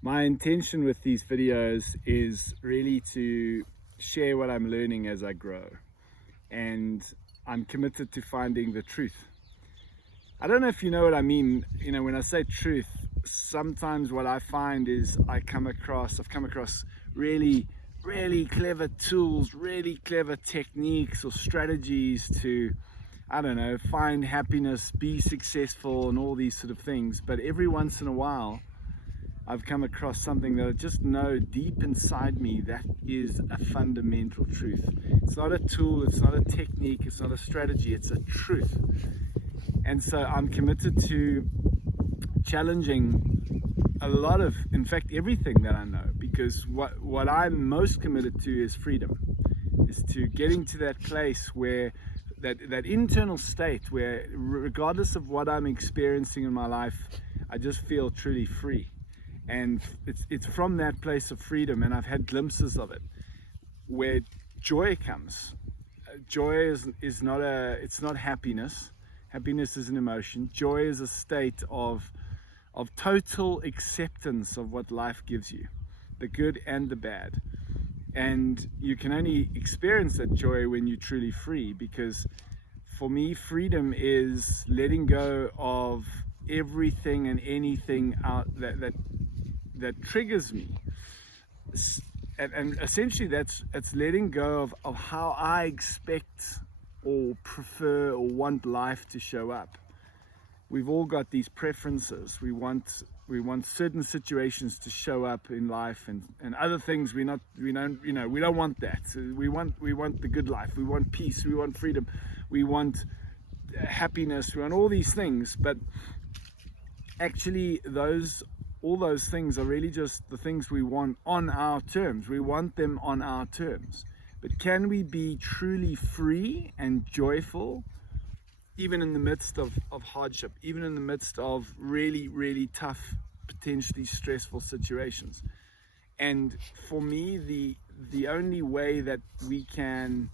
My intention with these videos is really to share what I'm learning as I grow, and I'm committed to finding the truth. I don't know if you know what I mean. When I say truth, sometimes what I find is I've come across really clever tools, really clever techniques or strategies to, I don't know, find happiness, be successful, and all these sort of things. But every once in a while I've come across something that I just know deep inside me that is a fundamental truth. It's not a tool, it's not a technique, it's not a strategy, it's a truth. And so I'm committed to challenging a lot of, in fact, everything that I know, because what I'm most committed to is freedom, is to getting to that place where that internal state where, regardless of what I'm experiencing in my life, I just feel truly free. And it's from that place of freedom, and I've had glimpses of it, where joy comes. Joy is not it's not happiness. Happiness is an emotion. Joy is a state of total acceptance of what life gives you, the good and the bad. And you can only experience that joy when you're truly free, because for me, freedom is letting go of everything and anything out that triggers me. And essentially that's letting go of how I expect or prefer or want life to show up. We've all got these preferences. We want certain situations to show up in life, and other things we don't want that. So we want the good life, we want peace, we want freedom, we want happiness, we want all these things. But actually all those things are really just the things we want on our terms. We want them on our terms. But can we be truly free and joyful even in the midst of hardship, even in the midst of really tough, potentially stressful situations? And for me, the only way that we can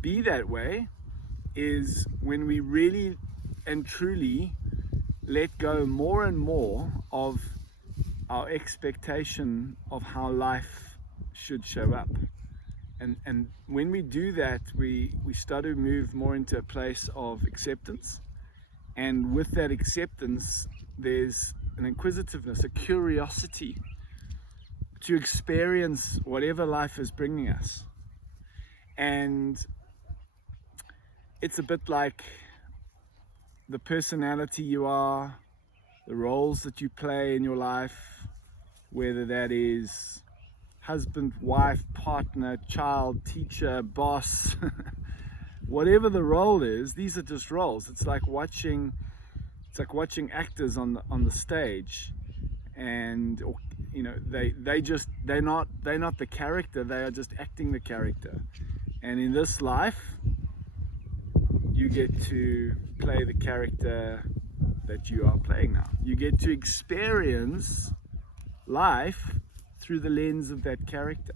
be that way is when we really and truly let go more and more of our expectation of how life should show up. And when we do that, we start to move more into a place of acceptance. And with that acceptance, there's an inquisitiveness, a curiosity to experience whatever life is bringing us. And it's a bit like the personality you are, the roles that you play in your life, whether that is husband, wife, partner, child, teacher, boss, whatever the role is, these are just roles. It's like watching actors on the stage, and they're not the character, they are just acting the character. And in this life, you get to play the character that you are playing now. You get to experience life through the lens of that character.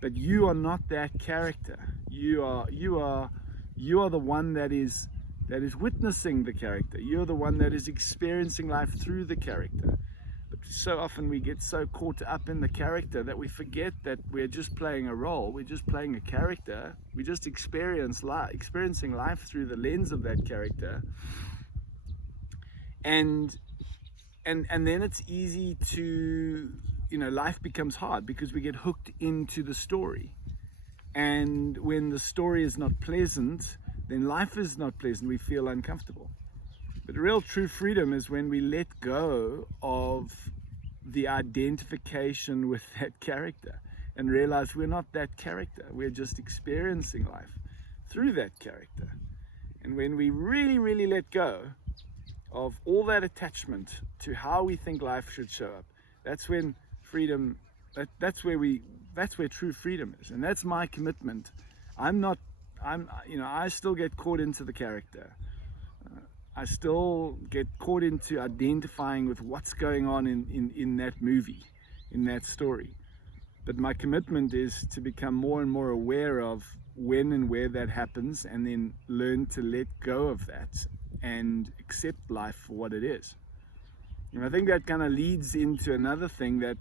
But you are not that character. You are the one that is witnessing the character. You're the one that is experiencing life through the character. But so often we get so caught up in the character that we forget that we're just playing a role. We're just playing a character. We just experiencing life through the lens of that character. And then it's easy to, life becomes hard because we get hooked into the story. And when the story is not pleasant, then life is not pleasant. We feel uncomfortable. But real true freedom is when we let go of the identification with that character and realize we're not that character. We're just experiencing life through that character. And when we really let go of all that attachment to how we think life should show up, that's when freedom, that's where true freedom is. And that's my commitment. I still get caught into the character. I still get caught into identifying with what's going on in that movie, in that story. But my commitment is to become more and more aware of when and where that happens, and then learn to let go of that and accept life for what it is. And I think that kind of leads into another thing, that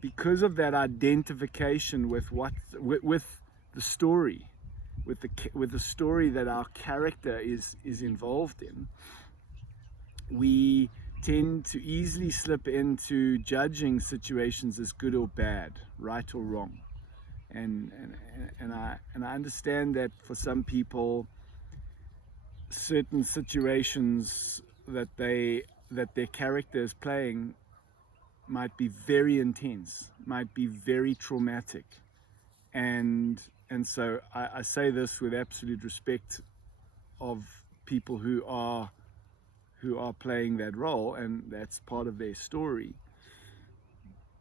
because of that identification with the story, with the story that our character is involved in, we tend to easily slip into judging situations as good or bad, right or wrong. And I understand that for some people, certain situations that their character is playing might be very intense, might be very traumatic, and so I say this with absolute respect of people who are playing that role, and that's part of their story.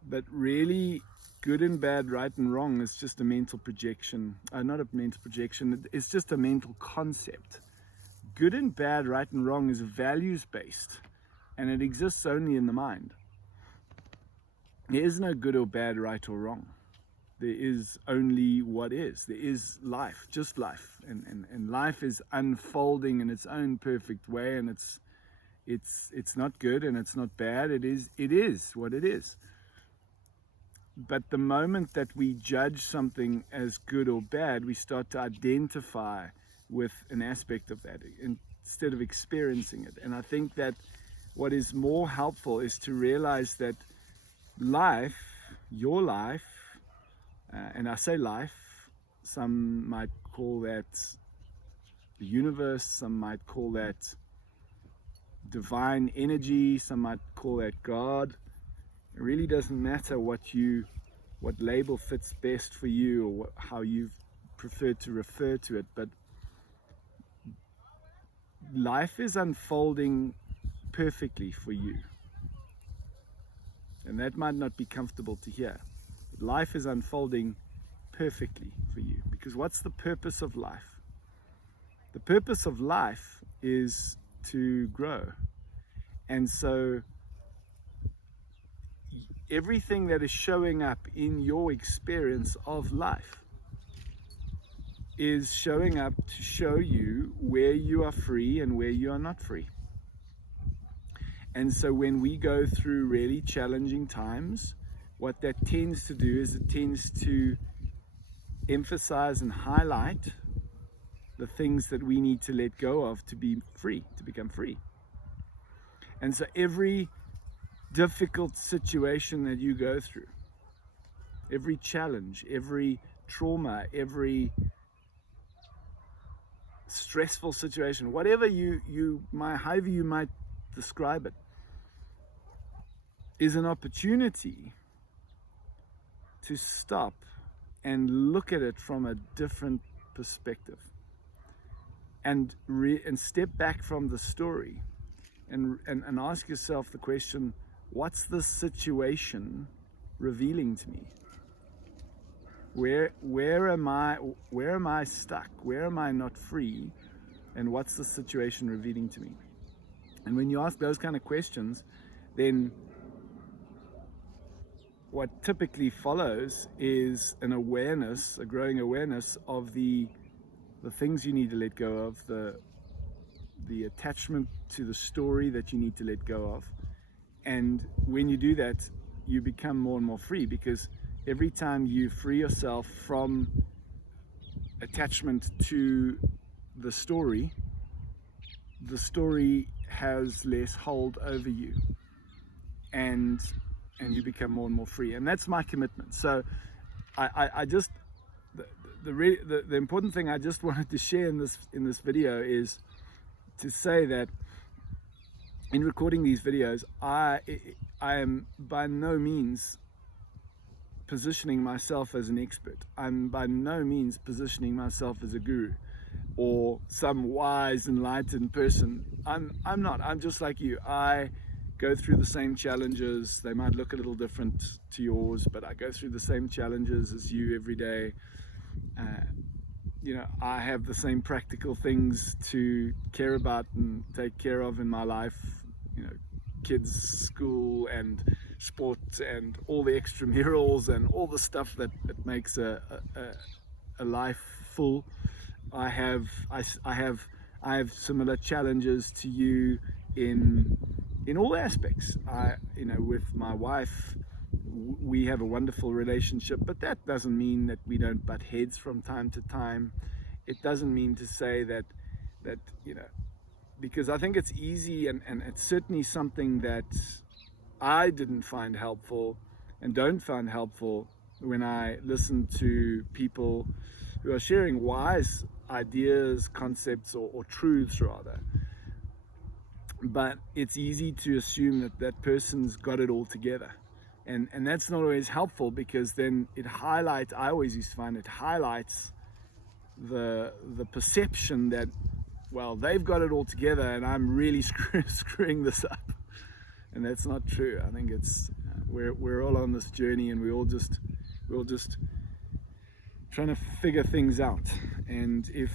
But really, good and bad, right and wrong is just a mental projection. Not a mental projection, it's just a mental concept. Good and bad, right and wrong is values-based, and it exists only in the mind. There is no good or bad, right or wrong. There is only what is. There is life, just life. And life is unfolding in its own perfect way, and it's not good and it's not bad. It is what it is. But the moment that we judge something as good or bad, we start to identify with an aspect of that instead of experiencing it. And I think that what is more helpful is to realize that life, your life, and I say life, some might call that the universe, some might call that divine energy, some might call that God. It really doesn't matter what label fits best for you, or how you prefer to refer to it, but life is unfolding perfectly for you. And that might not be comfortable to hear. But life is unfolding perfectly for you. Because what's the purpose of life? The purpose of life is to grow. And so everything that is showing up in your experience of life is showing up to show you where you are free and where you are not free. And so when we go through really challenging times, what that tends to do is it tends to emphasize and highlight the things that we need to let go of to be free, to become free. And so every difficult situation that you go through, every challenge, every trauma, every stressful situation, whatever however you might describe it, is an opportunity to stop and look at it from a different perspective, and step back from the story and ask yourself the question, what's this situation revealing to me? Where am I stuck? Where am I not free? And what's the situation revealing to me? And when you ask those kind of questions, then what typically follows is an awareness, a growing awareness of the things you need to let go of, the attachment to the story that you need to let go of. And when you do that, you become more and more free, because every time you free yourself from attachment to the story has less hold over you, and you become more and more free. And that's my commitment. So I just, the important thing I just wanted to share in this video is to say that in recording these videos, I am by no means positioning myself as an expert. I'm by no means positioning myself as a guru or some wise, enlightened person. I'm not. I'm just like you. I go through the same challenges. They might look a little different to yours, but I go through the same challenges as you every day. I have the same practical things to care about and take care of in my life. Kids, school, and sport, and all the extramurals, and all the stuff that makes a life full. I have similar challenges to you in in all aspects. With my wife, we have a wonderful relationship, but that doesn't mean that we don't butt heads from time to time. It doesn't mean to say that because I think it's easy, and it's certainly something that I didn't find helpful and don't find helpful when I listen to people who are sharing wise ideas, concepts, or truths rather. But it's easy to assume that that person's got it all together. And that's not always helpful, because then it highlights, I always used to find it highlights the perception that, well, they've got it all together and I'm really screwing this up. And that's not true. I think it's we're all on this journey, and we're all just trying to figure things out. And if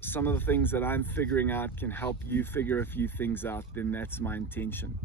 some of the things that I'm figuring out can help you figure a few things out, then that's my intention.